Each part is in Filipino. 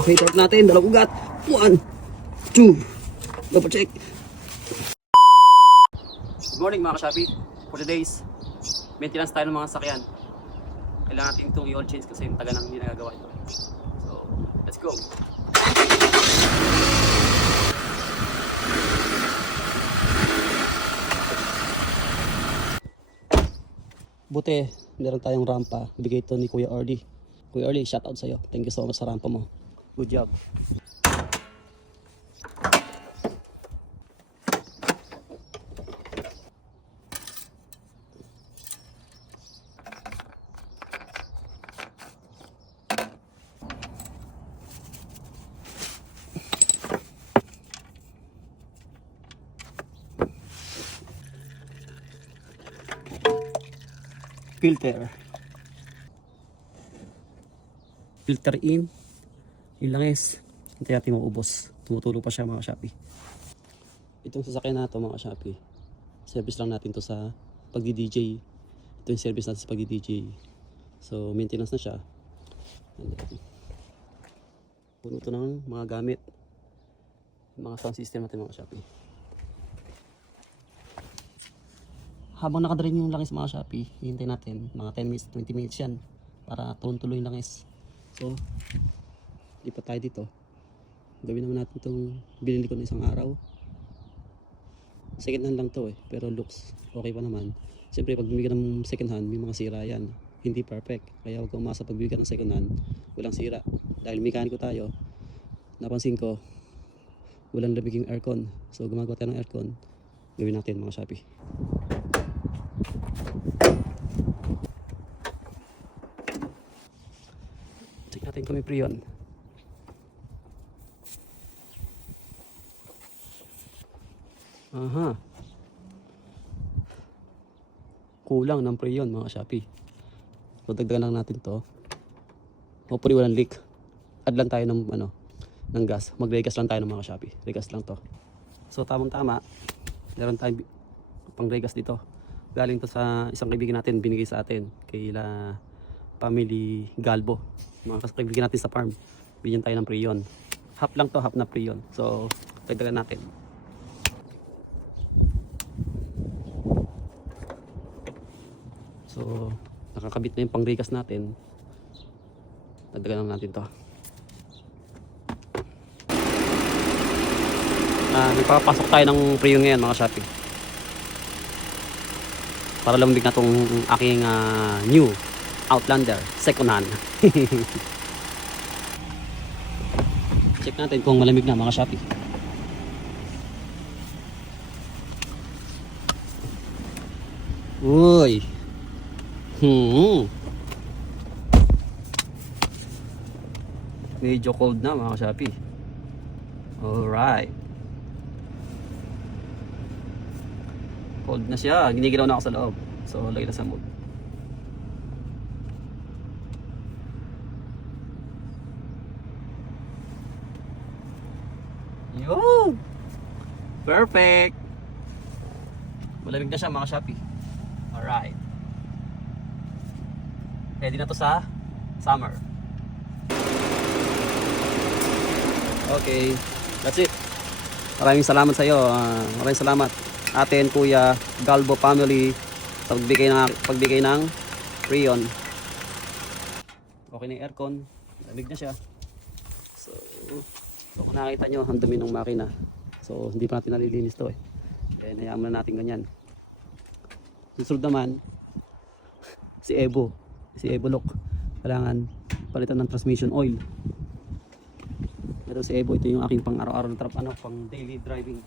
Okay, torque natin. Dalawang ugat. 1, 2. Double check. Good morning mga ka-Shopee. For today's maintenance tayo ng mga sakyan. Kailangan natin itong i-oil change kasi yung taga nang hindi nagagawa ito. So, let's go. Buti, meron tayong rampa. Bigay ito ni Kuya Orly. Kuya Orly, shout out sa'yo. Thank you so much sa rampa mo. Good job. Filter in, ilangis, hintay natin maubos. Tumutulo pa siya mga Shopee. Itong sasakyan na ito mga Shopee, service lang natin to sa pagdi-DJ. Ito yung service natin sa pagdi-DJ. So maintenance na siya. Puno ito ng mga gamit, mga sound system natin mga Shopee. Habang nakadrain yung langis mga Shopee, hihintay natin mga 10 minutes, 20 minutes yan para tuloy yung langis. So, lipat tayo dito. Gawin naman natin itong binili ko na isang araw. Second hand lang to pero looks okay pa naman. Siyempre pag bumili ka ng second hand, may mga sira yan. Hindi perfect. Kaya huwag kang umasa pag bumili ka ng second hand, walang sira. Dahil mekaniko tayo, napansin ko, walang lamig yung aircon. So, gumagawa tayo ng aircon. Gawin natin mga Shopee. Check natin kung may preyon. Aha. Kulang ng preyon mga Shopee. So dagdagan lang natin to. Hopefully walang leak. Add lang tayo ng ng gas. Mag-regas lang tayo ng mga Shopee. Regas lang to. So tamang tama. Meron tayong pang-regas dito. Galing to sa isang kaibigan natin, binigay sa atin kay Family Galbo. Mga kaibigan natin sa farm. Bigyan tayo ng preyon. Half lang to, half na preyon. So dagdagan natin. So nakakabit na yung pang-regas natin. Dagdagan natin to. Nagpapasok tayo ng preyon ngayon mga Shopee. Para lumabig na itong aking new Outlander second hand. Check natin kung malamig na mga Shopee. Uy. Medyo cold na mga Shopee. Alright. Cold na siya. Giniginaw na ako sa loob. So lagay na sa mood. Yo! Perfect! Malamig na siya mga Shopee. Alright. Ready na to sa summer. Okay. That's it. Maraming salamat sa iyo. Maraming salamat. Atin Kuya Galbo family sa pagbigay ng preyon. Okay na yung aircon. Lamig na siya. So kung nakita nyo, ang dumi ng makina. So hindi pa natin nalilinis to Kaya nayaman na natin ganyan. Susunod naman si Evo Lock. Kailangan palitan ng transmission oil. Pero si Evo, ito yung aking pang araw-araw na pang daily driving.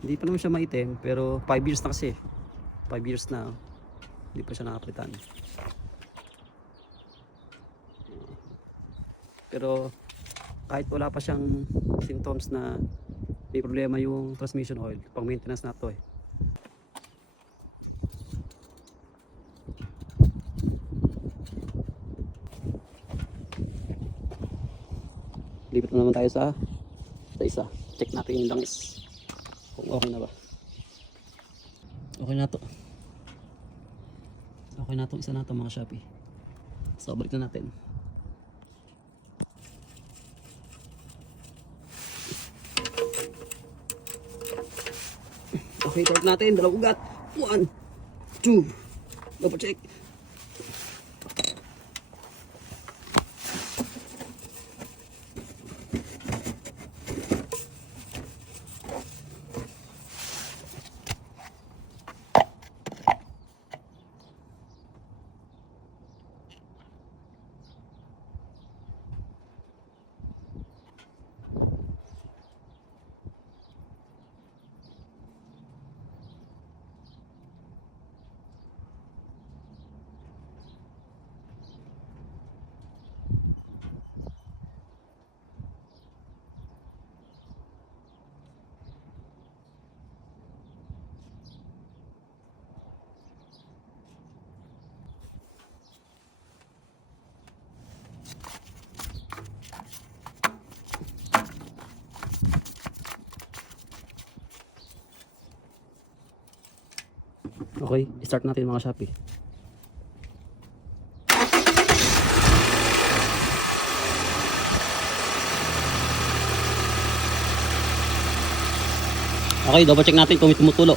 Hindi pa naman siya maitim, pero 5 years na kasi. 5 years na. Hindi pa siya nakapalitan. Pero kahit wala pa siyang symptoms na may problema yung transmission oil, pang maintenance na to Lipat na naman tayo sa isa. Check natin yung langis kung okay na ba. Okay na to. Okay na itong isa na ito mga Shopee. So balik na natin. Okay, torque natin. Dalawang ugat. 1, 2. Double check. Okay, start natin mga Shopee. Okay, double check natin kung may tumutulo.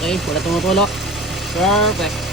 Okay, wala tumutulo. Perfect.